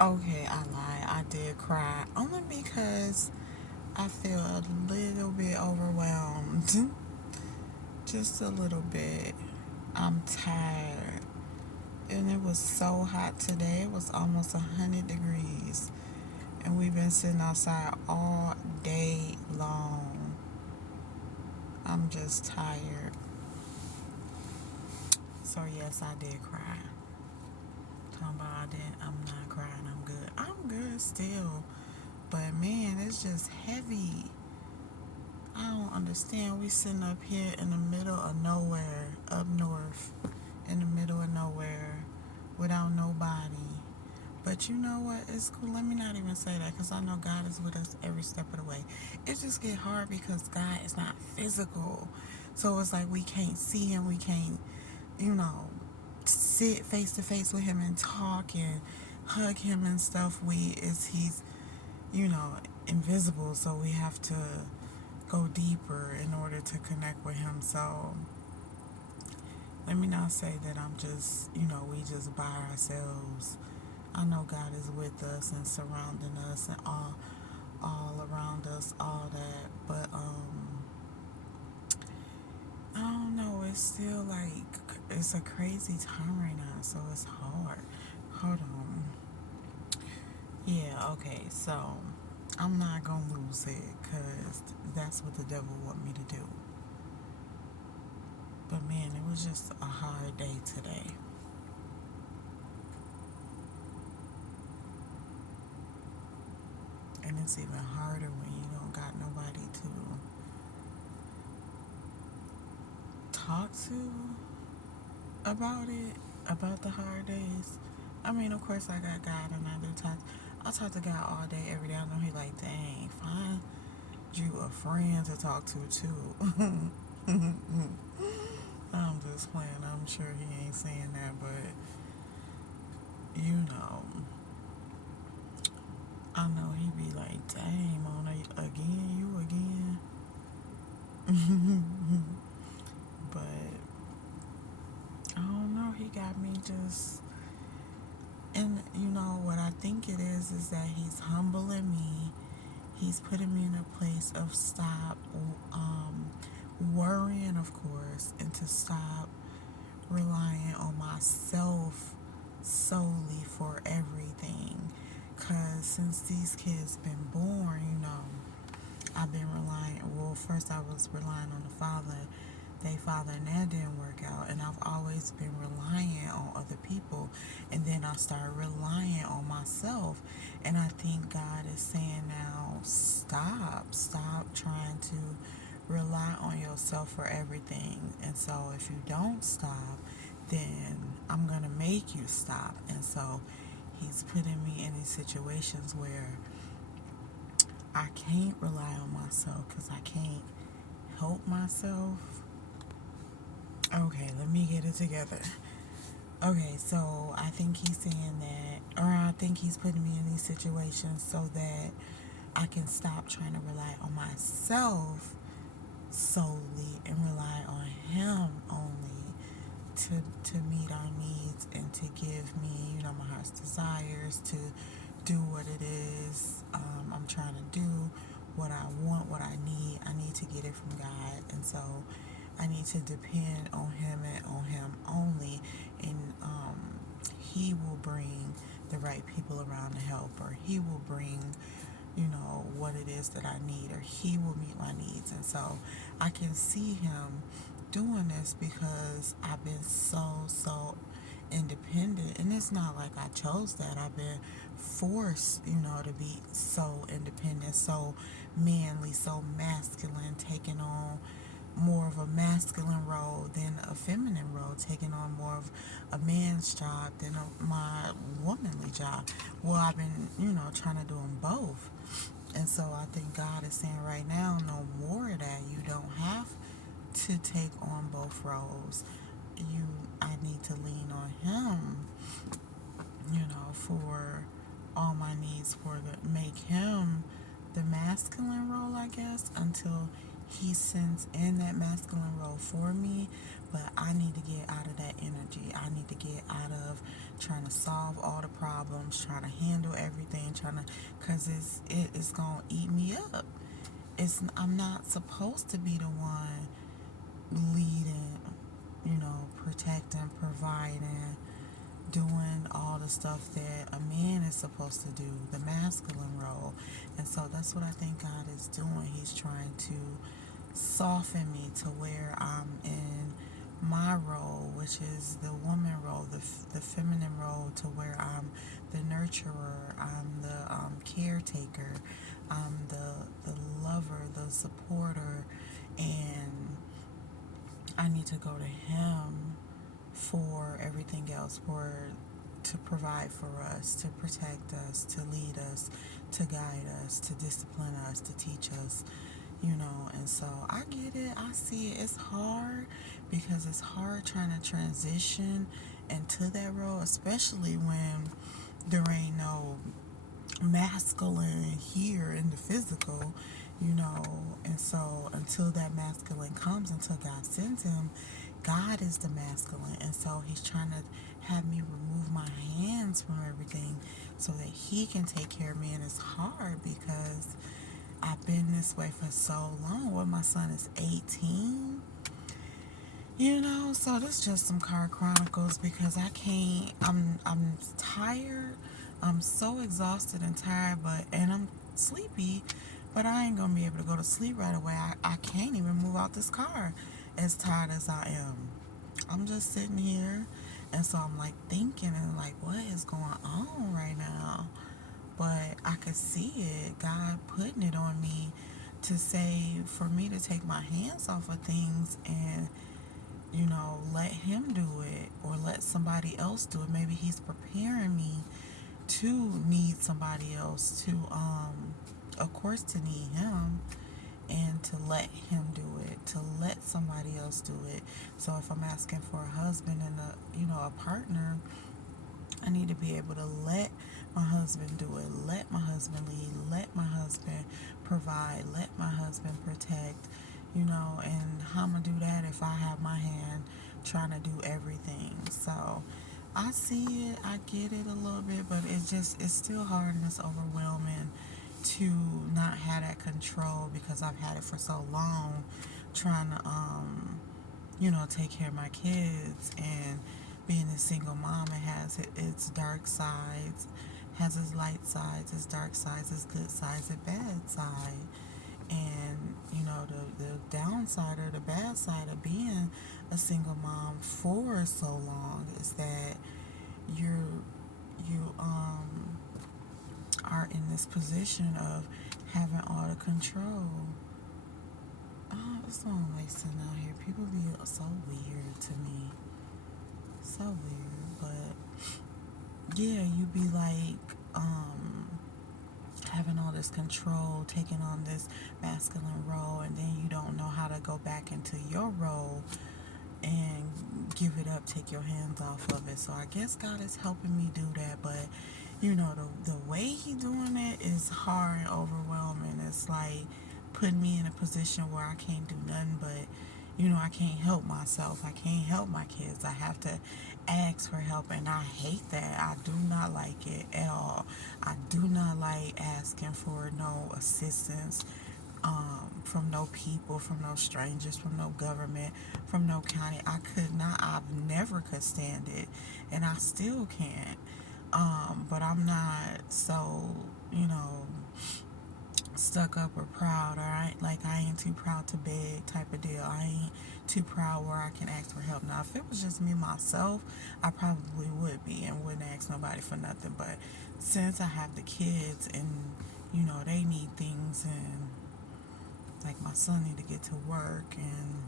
Okay, I lied. I did cry. Only because I feel a little bit overwhelmed. Just a little bit. I'm tired. And it was so hot today. It was almost 100 degrees. And we've been sitting outside all day long. I'm just tired. So, yes, I did cry. Talking about I didn't, I'm not crying. I'm good. I'm good still. But man, it's just heavy. I don't understand. We sitting up here in the middle of nowhere, up north, in the middle of nowhere, without nobody. But you know what? It's cool. Let me not even say that because I know God is with us every step of the way. It just get hard because God is not physical. So it's like we can't see him. We can't, you know, sit face to face with him and talk and hug him and stuff. He's, you know, invisible. So we have to go deeper in order to connect with him. So let me not say that I'm just, we just by ourselves. I know God is with us and surrounding us and all around us, all that. But I don't know. It's still like it's a crazy time right now, so it's hard. Hold on. Yeah. Okay. So I'm not gonna lose it because that's what the devil want me to do. But man, it was just a hard day today. And it's even harder when you don't got nobody to talk to about it, about the hard days. I mean, of course, I got God and I do talk. I talk to God all day, every day. I know He like, dang, find you a friend to talk to too. I'm just playing. I'm sure He ain't saying that, but you know, I know He be like, dang, Mona, again, you again. But I don't know. He got me just, and you know what I think it is that he's humbling me. He's putting me in a place of stop um, worrying, of course, and to stop relying on myself solely for everything. Cause since these kids been born, I've been relying. Well, first I was relying on the father, they father, and that didn't work out. And I've always been relying on other people, and then I started relying on myself. And I think God is saying now, stop trying to rely on yourself for everything. And so if you don't stop, then I'm gonna make you stop. And so He's putting me in these situations where I can't rely on myself because I can't help myself. Okay, let me get it together. Okay, so I think he's saying that, or I think he's putting me in these situations so that I can stop trying to rely on myself solely and rely on him only to meet our needs and to give me, my heart's desires, to do what it is I'm trying to do, what I want, what I need. I need to get it from God. And so I need to depend on Him and on Him only. And He will bring the right people around to help, or He will bring, what it is that I need, or He will meet my needs. And so I can see Him doing this because I've been so independent. And it's not like I chose that. I've been forced, to be so independent, so manly, so masculine, taking on more of a masculine role than a feminine role, taking on more of a man's job than my womanly job. Well, I've been, trying to do them both. And so I think God is saying right now, no more of that. You don't have to take on both roles. You, I need to lean on Him, for all my needs, for the make Him the masculine role, I guess, until He sends in that masculine role for me. but I need to get out of that energy. I need to get out of trying to solve all the problems, trying to handle everything, cause it's gonna eat me up. I'm not supposed to be the one leading, protecting, providing, doing all the stuff that a man is supposed to do, the masculine role. And so that's what I think God is doing. He's trying to soften me to where I'm in my role, which is the woman role, the feminine role, to where I'm the nurturer, I'm the caretaker, I'm the lover, the supporter, and I need to go to Him for everything else, to provide for us, to protect us, to lead us, to guide us, to discipline us, to teach us, and so I get it. I see it. It's hard because it's hard trying to transition into that role, especially when there ain't no masculine here in the physical, and so until that masculine comes, until God sends him, God is the masculine, and so He's trying to have me remove my hands from everything so that He can take care of me. And it's hard because I've been this way for so long. Well, my son is 18, so this is just some car chronicles because I can't. I'm tired. I'm so exhausted and tired, and I'm sleepy, but I ain't gonna be able to go to sleep right away. I can't even move out this car as tired as I am. I'm just sitting here, and so I'm like thinking and like, what is going on right now? But I could see it, God putting it on me to say for me to take my hands off of things and, let Him do it or let somebody else do it. Maybe He's preparing me to need somebody else to, of course, to need Him, and to let Him do it, to let somebody else do it. So if I'm asking for a husband and a partner, I need to be able to let my husband do it, let my husband lead, let my husband provide, let my husband protect, and how I'm going to do that if I have my hand trying to do everything. So I see it, I get it a little bit, but it's still hard and it's overwhelming to not have that control because I've had it for so long, trying to take care of my kids. And being a single mom, it has its dark sides, has its light sides, its dark sides, its good sides, its bad side. And the downside or the bad side of being a single mom for so long is that you are in this position of having all the control. Oh, it's long wasting out here. People be so weird to me. So weird. But yeah, you be like, having all this control, taking on this masculine role, and then you don't know how to go back into your role and give it up, take your hands off of it. So I guess God is helping me do that, but the way He doing it is hard and overwhelming. It's like putting me in a position where I can't do nothing but I can't help myself. I can't help my kids. I have to ask for help, and I hate that. I do not like it at all. I do not like asking for no assistance, from no people, from no strangers, from no government, from no county. I've never could stand it, and I still can't. But I'm not so, stuck up or proud, or I ain't too proud to beg type of deal. I ain't too proud where I can ask for help. Now, if it was just me myself, I probably would be and wouldn't ask nobody for nothing. But since I have the kids and they need things, and like my son need to get to work, and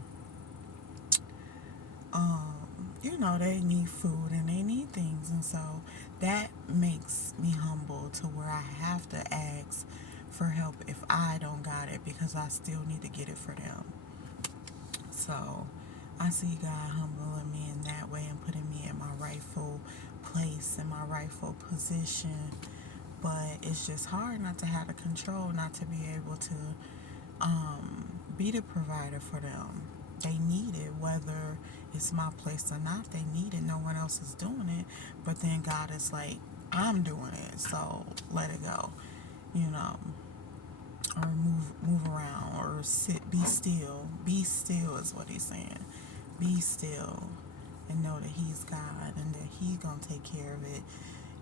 they need food and they need things, and so that makes me humble to where I have to ask for help if I don't got it, because I still need to get it for them. So I see God humbling me in that way and putting me in my rightful place, in my rightful position. But it's just hard not to have the control, not to be able to be the provider for them. they need it, whether it's my place or not. They need it. No one else is doing it. But then God is like, I'm doing it, so let it go. You know, or move around, or sit, be still. Be still is what he's saying. Be still and know that he's God and that he's gonna take care of it,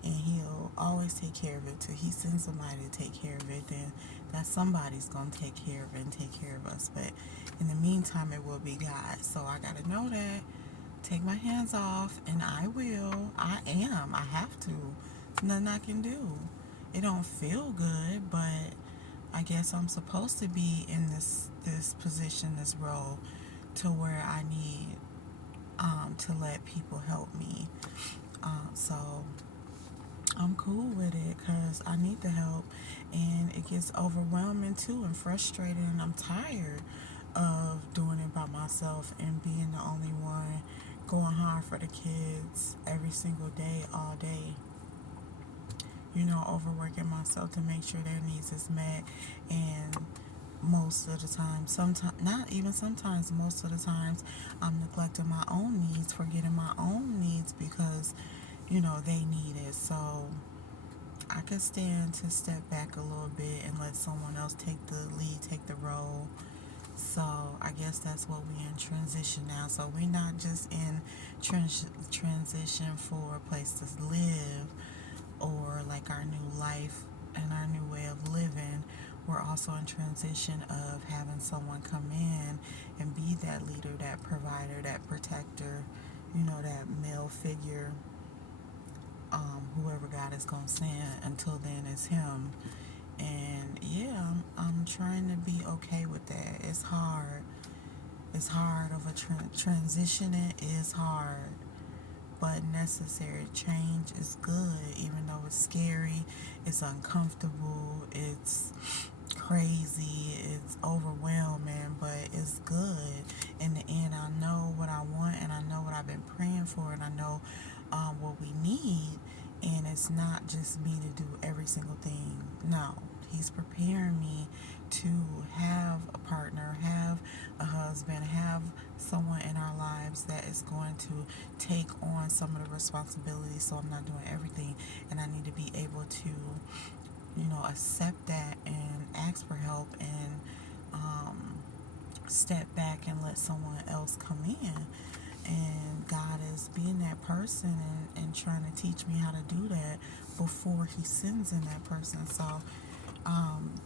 and he'll always take care of it till he sends somebody to take care of it. Then that somebody's gonna take care of it and take care of us. But in the meantime, it will be God. So I gotta know that. Take my hands off, and I will. I am. I have to. Nothing I can do. It don't feel good, but I guess I'm supposed to be in this position, this role, to where I need to let people help me. So I'm cool with it because I need the help, and it gets overwhelming too and frustrating, and I'm tired of doing it by myself and being the only one going hard for the kids every single day, all day. Overworking myself to make sure their needs is met, and most of the time, sometimes not even sometimes, most of the times, I'm neglecting my own needs, forgetting my own needs because they need it. So I could stand to step back a little bit and let someone else take the lead, take the role. So I guess that's what we in transition now. So we're not just in transition for a place to live, or like our new life and our new way of living. We're also in transition of having someone come in and be that leader, that provider, that protector, that male figure. Whoever God is going to send until then is him. And yeah, I'm trying to be okay with that. It's hard. It's hard of a transition. It is hard, but necessary. Change is good, even though it's scary, it's uncomfortable, it's crazy, it's overwhelming, but it's good. In the end, I know what I want, and I know what I've been praying for, and I know what we need. And it's not just me to do every single thing. No, he's preparing me to have a partner, have a husband, have someone in our lives that is going to take on some of the responsibilities, so I'm not doing everything. And I need to be able to, accept that and ask for help, and step back and let someone else come in. And God is being that person, and trying to teach me how to do that before he sends in that person. So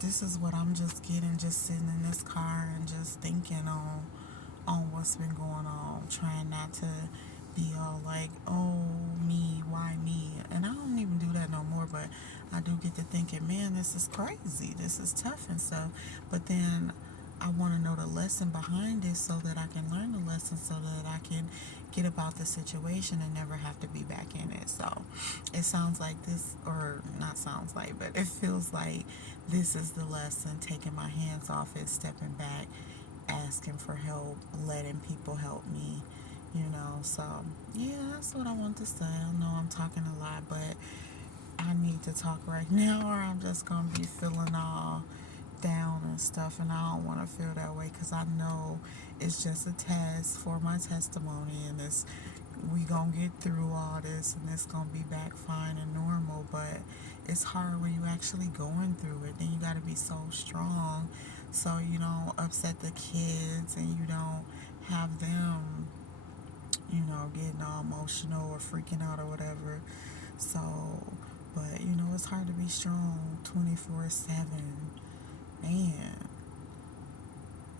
this is what I'm just getting, just sitting in this car and just thinking on what's been going on, trying not to be all like, oh, me, why me? And I don't even do that no more, but I do get to thinking, man, this is crazy, this is tough and stuff. But then I want to know the lesson behind it, so that I can learn the lesson, so that I can get about the situation and never have to be back in it. So it sounds like this, or not sounds like, but it feels like this is the lesson: taking my hands off it, stepping back, asking for help, letting people help me. So yeah, that's what I want to say. I know I'm talking a lot, but I need to talk right now, or I'm just gonna be feeling all down and stuff, and I don't want to feel that way, because I know it's just a test for my testimony, and it's we gonna get through all this, and it's gonna be back fine and normal. But it's hard when you actually going through it. Then you got to be so strong, so you don't upset the kids, and you don't have them getting all emotional or freaking out or whatever. So, but it's hard to be strong 24/7. Man,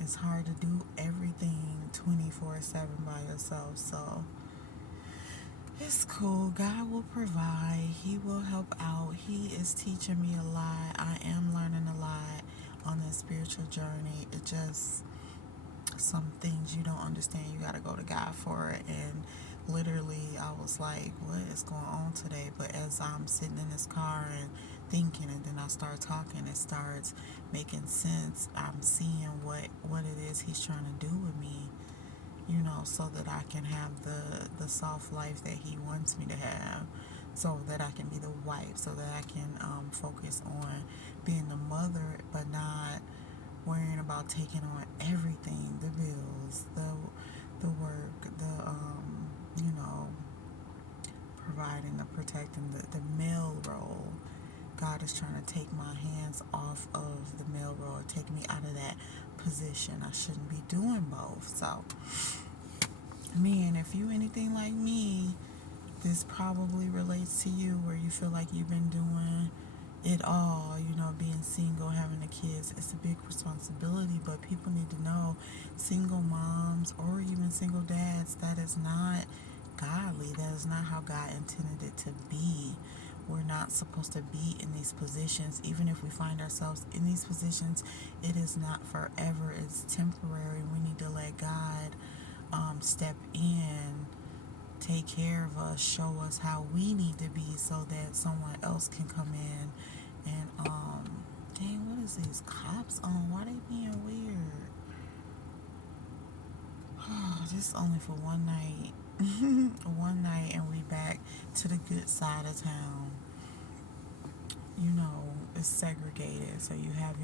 it's hard to do everything 24/7 by yourself. So, it's cool. God will provide. He will help out. He is teaching me a lot. I am learning a lot on this spiritual journey. It just, some things you don't understand, you got to go to God for it. And literally, I was like, what is going on today? But as I'm sitting in this car and thinking, and then I start talking, it starts making sense. I'm seeing what it is he's trying to do with me, so that I can have the soft life that he wants me to have, so that I can be the wife, so that I can focus on being the mother, but not worrying about taking on everything, the bills, the work, the you know, providing, the protecting, the male role. God is trying to take my hands off of the male role, take me out of that position. I shouldn't be doing both. So, man, if you anything like me, this probably relates to you where you feel like you've been doing it all, you know, being single, having the kids. It's a big responsibility, but people need to know single moms or even single dads, that is not godly. That is not how God intended it to be. We're not supposed to be in these positions. Even if we find ourselves in these positions, it is not forever, it's temporary. We need to let God step in, take care of us, show us how we need to be so that someone else can come in and dang, what is these cops on? Why they being weird? Oh, this only for one night. One night and we back to the good side of town. You know, it's segregated. So you have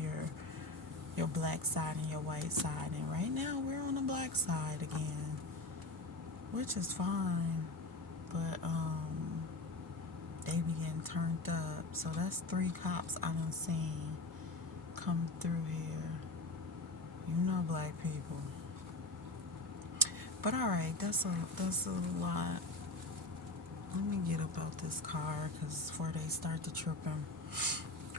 your black side and your white side, and right now we're on the black side again, which is fine. But they be getting turned up. So that's 3 cops I done seen come through here. You know, black people. But all right, that's a lot. Let me get about this car because before they start to tripping.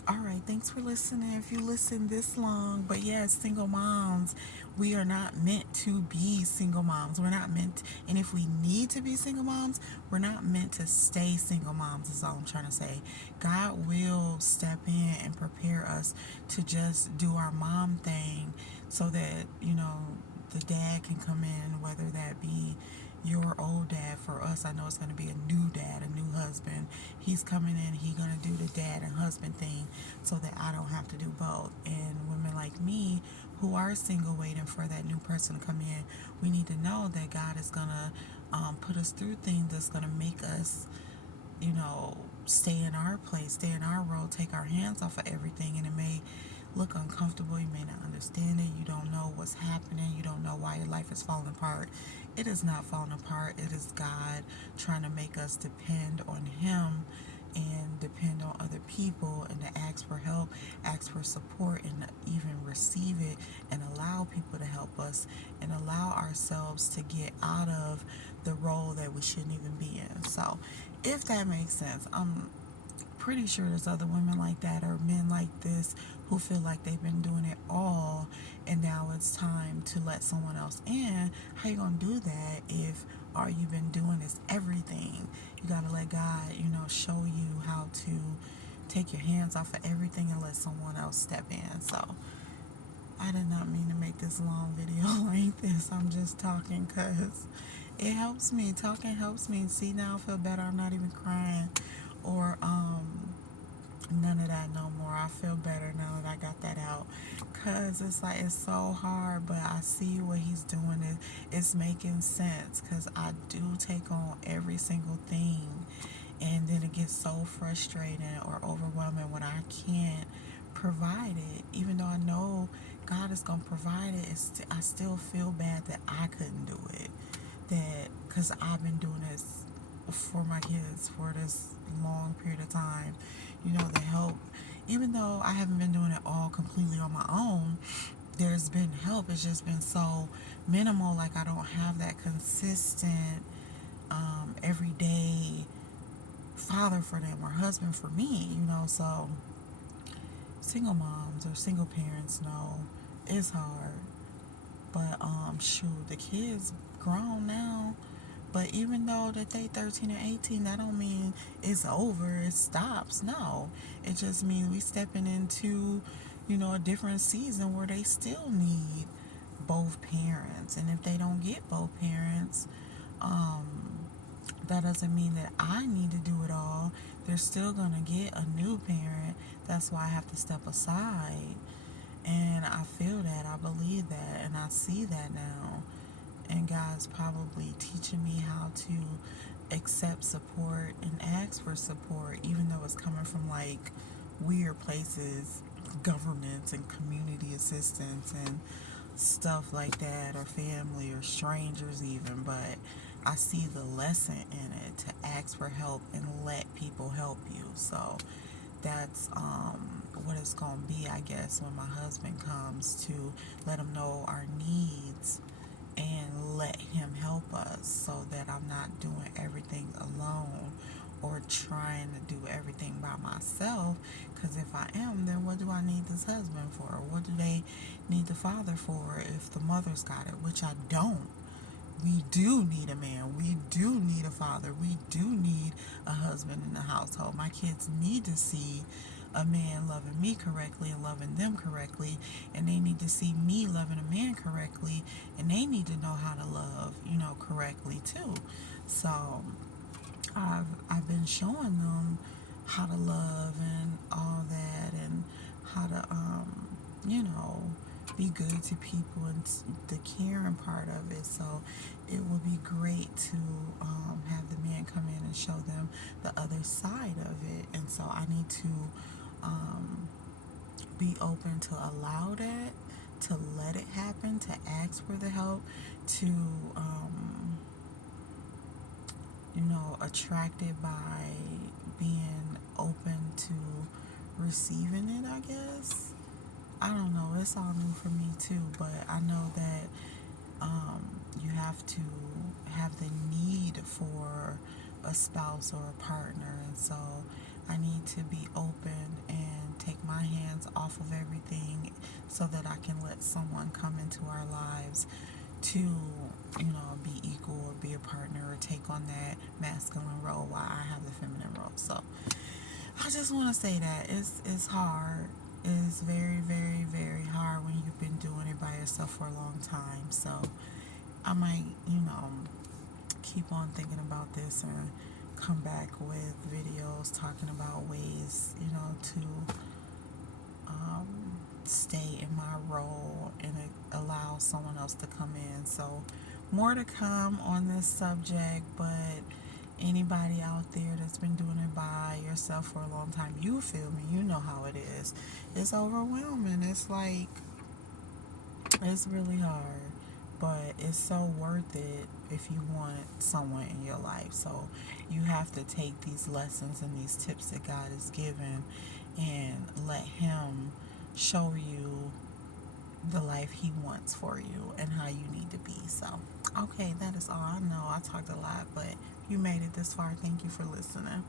All right, thanks for listening. If you listen this long, but yes, single moms, we are not meant to be single moms. We're not meant, and if we need to be single moms, we're not meant to stay single moms, is all I'm trying to say. God will step in and prepare us to just do our mom thing so that, you know, the dad can come in, whether that be your old dad. For us, I know it's going to be a new dad, a new husband. He's coming in, he's going to do the dad and husband thing so that I don't have to do both. And women like me who are single waiting for that new person to come in, we need to know that God is going to put us through things that's going to make us, you know, stay in our place, stay in our role, take our hands off of everything. And it may look uncomfortable. You may not understand it. You don't know what's happening. You don't know why your life is falling apart. It is not falling apart. It is God trying to make us depend on Him and depend on other people and to ask for help, ask for support, and even receive it and allow people to help us and allow ourselves to get out of the role that we shouldn't even be in. So, if that makes sense, pretty sure there's other women like that or men like this who feel like they've been doing it all and now it's time to let someone else in. How you gonna do that if all you've been doing is everything? You gotta let God, you know, show you how to take your hands off of everything and let someone else step in. So I did not mean to make this long video like this. I'm just talking because it helps me. Talking helps me. See, now I feel better. I'm not even crying or none of that no more. I feel better now that I got that out. Cause it's like it's so hard, but I see what he's doing. It's making sense. Cause I do take on every single thing, and then it gets so frustrating or overwhelming when I can't provide it. Even though I know God is gonna provide it, I still feel bad that I couldn't do it. That because I've been doing this for my kids for this long period of time, you know, the help, even though I haven't been doing it all completely on my own, there's been help. It's just been so minimal. Like I don't have that consistent everyday father for them or husband for me, you know. So single moms or single parents know it's hard, but shoot, the kids grown now. But even though that they 13 and 18, that don't mean it's over, it stops. No, it just means we stepping into, you know, a different season where they still need both parents. And if they don't get both parents, that doesn't mean that I need to do it all. They're still gonna get a new parent. That's why I have to step aside. And I feel that, I believe that, and I see that now. And God's probably teaching me how to accept support and ask for support, even though it's coming from like weird places. governments and community assistance and stuff like that, or family or strangers even, but I see the lesson in it to ask for help and let people help you. So that's what it's gonna be, I guess, when my husband comes, to let him know our needs and let him help us so that I'm not doing everything alone or trying to do everything by myself. Because if I am, then what do I need this husband for? What do they need the father for if the mother's got it? Which I don't. We do need a man. We do need a father. We do need a husband in the household. My kids need to see a man loving me correctly and loving them correctly, and they need to see me loving a man correctly, and they need to know how to love, correctly too. So I've been showing them how to love and all that, and how to you know be good to people, and the caring part of it. So it would be great to have the man come in and show them the other side of it. And so I need to um, be open to allow that, to let it happen, to ask for the help, to attracted by being open to receiving it, I guess. I don't know. It's all new for me too, but I know that you have to have the need for a spouse or a partner, and so I need to be open and take my hands off of everything so that I can let someone come into our lives to, be equal or be a partner or take on that masculine role while I have the feminine role. So I just want to say that it's hard. It's very, very, very hard when you've been doing it by yourself for a long time. So I might, keep on thinking about this and come back with videos talking about ways, to stay in my role and allow someone else to come in. So more to come on this subject, but anybody out there that's been doing it by yourself for a long time, you feel me, you know how it is. It's overwhelming. It's like, it's really hard, but it's so worth it if you want someone in your life. So you have to take these lessons and these tips that God has given and let Him show you the life He wants for you and how you need to be. So, okay, that is all. I know I talked a lot, but you made it this far. Thank you for listening.